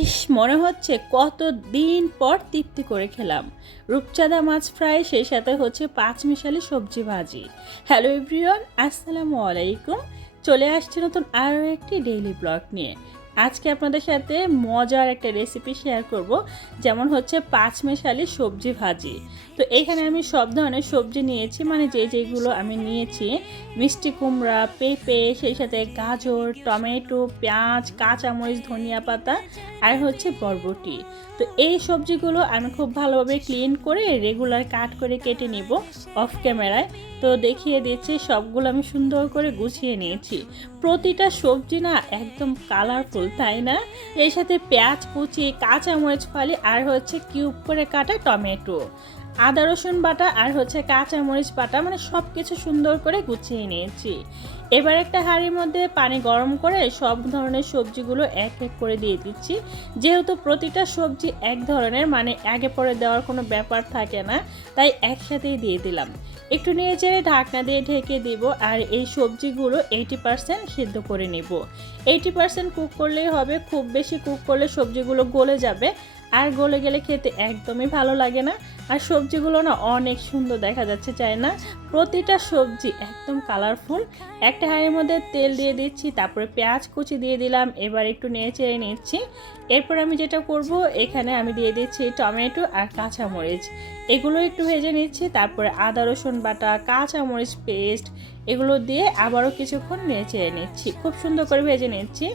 ইস, মনে হচ্ছে কতদিন পর তৃপ্তি করে খেলাম রূপচাঁদা মাছ ফ্রাই, সেই সাথে হচ্ছে পাঁচমিশালি সবজি ভাজি। হ্যালো এভরিওয়ান, আসসালামু আলাইকুম। চলে আসছে নতুন আরও একটি ডেইলি ব্লগ নিয়ে। আজকে আপনাদের সাথে মজার একটা রেসিপি শেয়ার করব, যেমন হচ্ছে পাঁচমিশালি সবজি ভাজি। তো এখানে আমি সব ধরনের সবজি নিয়েছি, মানে যেগুলো আমি নিয়েছি মিষ্টি কুমড়া, পেঁপে, সেই সাথে গাজর, টমেটো, পেঁয়াজ, কাঁচামরিচ, ধনিয়া পাতা আর হচ্ছে বরবটি। তো এই সবজিগুলো আমি খুব ভালোভাবে ক্লিন করে রেগুলার কাট করে কেটে নিব অফ ক্যামেরায়। তো দেখিয়ে দিচ্ছি, সবগুলো আমি সুন্দর করে গুছিয়ে নিয়েছি। প্রতিটা সবজি না একদম কালারফুল, তাই না? এর সাথে পেঁয়াজ কুচি, কাঁচামরিচ ফালি আর হচ্ছে কিউব করে কাটা টমেটো, আদা রসুন বাটা আর হচ্ছে কাঁচামরিচ বাটা, মানে সব কিছু সুন্দর করে গুছিয়ে নিয়েছি। এবার একটা হাঁড়ির মধ্যে পানি গরম করে সব ধরনের সবজিগুলো এক এক করে দিয়ে দিচ্ছি। যেহেতু প্রতিটা সবজি এক ধরনের, মানে আগে পরে দেওয়ার কোনো ব্যাপার থাকে না, তাই একসাথেই দিয়ে দিলাম। একটু নিয়ে চেড়ে ঢাকনা দিয়ে ঢেকে দিব। আর এই সবজিগুলো 80% সিদ্ধ করে নিব। 80% কুক করলেই হবে, খুব বেশি কুক করলে সবজিগুলো গলে যাবে, আর গলে গেলে খেতে একদমই ভালো লাগে না। আর সবজিগুলো না অনেক সুন্দর দেখা যাচ্ছে, চাই না? প্রতিটা সবজি একদম কালারফুল। একটা হাঁড়ির মধ্যে তেল দিয়ে দিচ্ছি, তারপরে পেঁয়াজ কুচি দিয়ে দিলাম। এবার একটু নেড়ে চেড়ে নিচ্ছি। এরপর আমি যেটা করব, এখানে আমি দিয়ে দিচ্ছি টমেটো আর কাঁচামরিচ, এগুলো একটু ভেজে নিচ্ছি। তারপরে আদা রসুন বাটা, কাঁচামরিচ পেস্ট, এগুলো দিয়ে আবারও কিছুক্ষণ নেড়ে চেড়ে নিচ্ছি, খুব সুন্দর করে ভেজে নিচ্ছি।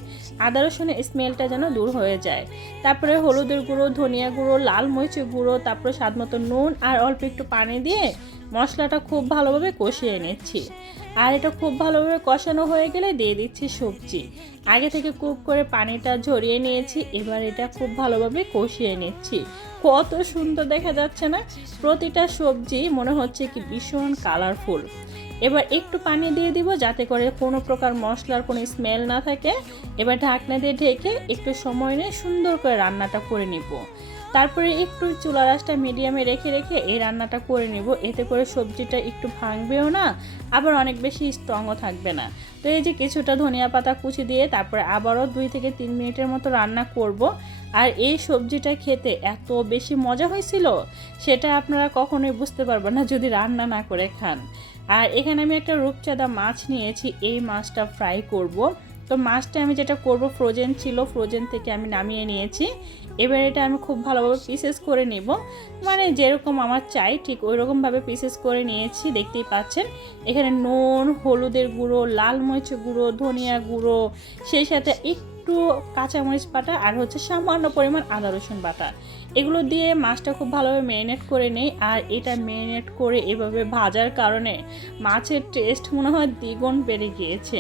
আদা রসুনের স্মেলটা যেন দূর হয়ে যায়। তারপরে হলুদের গুঁড়ো, ধনিয়া গুঁড়ো, লাল মরিচের গুঁড়ো, তারপরে স্বাদ মতো নুন আর অল্প একটু পানি দিয়ে মশলাটা খুব ভালোভাবে কষিয়ে নিচ্ছি। আর এটা খুব ভালোভাবে কষানো হয়ে গেলে দিয়ে দিচ্ছি সবজি। আগে থেকে কুক করে পানিটা ঝরিয়ে নিয়েছি। এবার এটা খুব ভালোভাবে কষিয়ে নিচ্ছি। কত সুন্দর দেখা যাচ্ছে না? প্রতিটা সবজি মনে হচ্ছে কি ভীষণ কালারফুল। এবার একটু পানি দিয়ে দিব, যাতে করে কোনো প্রকার মশলার কোনো স্মেল না থাকে। এবার ঢাকনা দিয়ে ঢেকে একটু সময় নিয়ে সুন্দর করে রান্নাটা করে নিব। তারপরে একটু চুলা আঁচটা মিডিয়ামে রেখে রেখে এই রান্নাটা করে নিব। এতে করে সবজিটা একটু ভাঙবেও না, আবার অনেক বেশি স্ট্রংও থাকবে না। তো এই যে কিছুটা ধনিয়া পাতা কুচি দিয়ে তারপরে আবারও 2 থেকে 3 মিনিটের মতো রান্না করব। আর এই সবজিটা খেতে এত বেশি মজা হয়েছিল, সেটা আপনারা কখনোই বুঝতে পারবেন না যদি রান্না না করে খান। আর এখানে আমি একটা রূপচাঁদা মাছ নিয়েছি, এই মাছটা ফ্রাই করব। তো মাছটা আমি যেটা করব, ফ্রোজেন ছিল, ফ্রোজেন থেকে আমি নামিয়ে নিয়েছি। এবার এটা আমি খুব ভালোভাবে পিসেস করে নেব, মানে যেরকম আমার চাই ঠিক ওই রকমভাবে পিসেস করে নিয়েছি। দেখতেই পাচ্ছেন এখানে নুন, হলুদের গুঁড়ো, লাল মরিচের গুঁড়ো, ধনিয়া গুঁড়ো, সেই সাথে একটু কাঁচামরিচ বাটা আর হচ্ছে সামান্য পরিমাণ আদা রসুন বাটা, এগুলো দিয়ে মাছটা খুব ভালোভাবে ম্যারিনেট করে নেই। আর এটা ম্যারিনেট করে এভাবে ভাজার কারণে মাছের টেস্ট মনে হয় দ্বিগুণ বেড়ে গিয়েছে।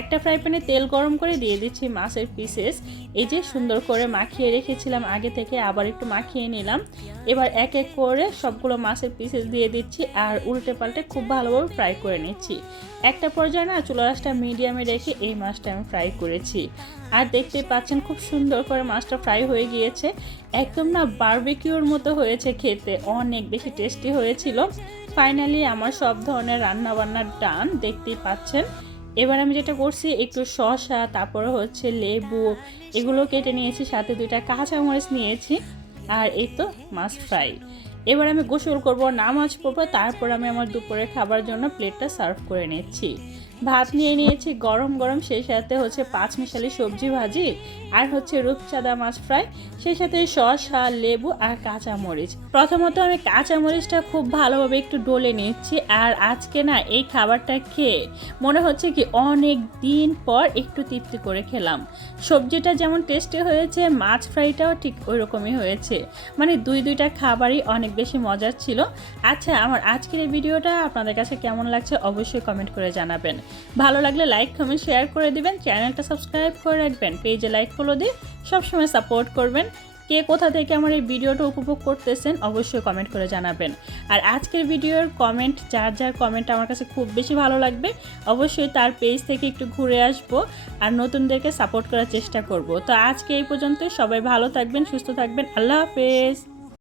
একটা ফ্রাই প্যানে তেল গরম করে দিয়ে দিচ্ছি মাছের পিসেস। এই যে সুন্দর করে মাখিয়ে রেখেছিলাম আগে থেকে, আবার একটু মাখিয়ে নিলাম। এবার এক এক করে সবগুলো মাছের পিসেস দিয়ে দিচ্ছি আর উল্টে পাল্টে খুব ভালোভাবে ফ্রাই করে নিচ্ছি। একটা পর্যায়ে না চুলা আঁচটা মিডিয়ামে রেখে এই মাছটা আমি ফ্রাই করেছি। আর দেখতে পাচ্ছেন খুব সুন্দর করে মাছটা ফ্রাই হয়ে গিয়েছে, একদম না বারবিকিউর মতো হয়েছে, খেতে অনেক বেশি টেস্টি হয়েছিল। ফাইনালি আমার সব ধরনের রান্নাবান্নার ডান, দেখতেই পাচ্ছেন। এবার আমি যেটা করছি, একটু শসা, তারপরে হচ্ছে লেবু, এগুলো কেটে নিয়েছি, সাথে 2টা কাঁচামরিচ নিয়েছি। আর এই তো মাছ ফ্রাই। এবার আমি গোসল করব, নামাজ পড়বো, তারপর আমি আমার দুপুরের খাবার জন্য প্লেটটা সার্ভ করে নিচ্ছি। ভাত নিয়ে নিয়েছি গরম গরম, সেই সাথে হচ্ছে পাঁচমিশালি সবজি ভাজি আর হচ্ছে রূপচাঁদা মাছ ফ্রাই, সেই সাথে শসা, লেবু আর কাঁচামরিচ। প্রথমত আমি কাঁচামরিচটা খুব ভালোভাবে একটু ডলে নিচ্ছি। আর আজকে না এই খাবারটা খেয়ে মনে হচ্ছে কি অনেক দিন পর একটু তৃপ্তি করে খেলাম। সবজিটা যেমন টেস্টি হয়েছে, মাছ ফ্রাইটাও ঠিক ওই রকমই হয়েছে, মানে দুইটা খাবারই অনেক বেশি মজার ছিল। আচ্ছা, আমার আজকের এই ভিডিওটা আপনাদের কাছে কেমন লাগছে অবশ্যই কমেন্ট করে জানাবেন। ভালো লাগলে লাইক, কমেন্ট, শেয়ার করে দিবেন। চ্যানেলটা সাবস্ক্রাইব করে রাখবেন, পেজে লাইক ফলো দিয়ে সবসময় সাপোর্ট করবেন। কে কোথা থেকে আমার এই ভিডিওটা উপভোগ করতেছেন অবশ্যই কমেন্ট করে জানাবেন। আর আজকের ভিডিওর কমেন্ট, যার কমেন্ট আমার কাছে খুব বেশি ভালো লাগবে, অবশ্যই তার পেজ থেকে একটু ঘুরে আসবো আর নতুনদেরকে সাপোর্ট করার চেষ্টা করব। তো আজকে এই পর্যন্তই, সবাই ভালো থাকবেন, সুস্থ থাকবেন, আল্লাহ হাফেজ।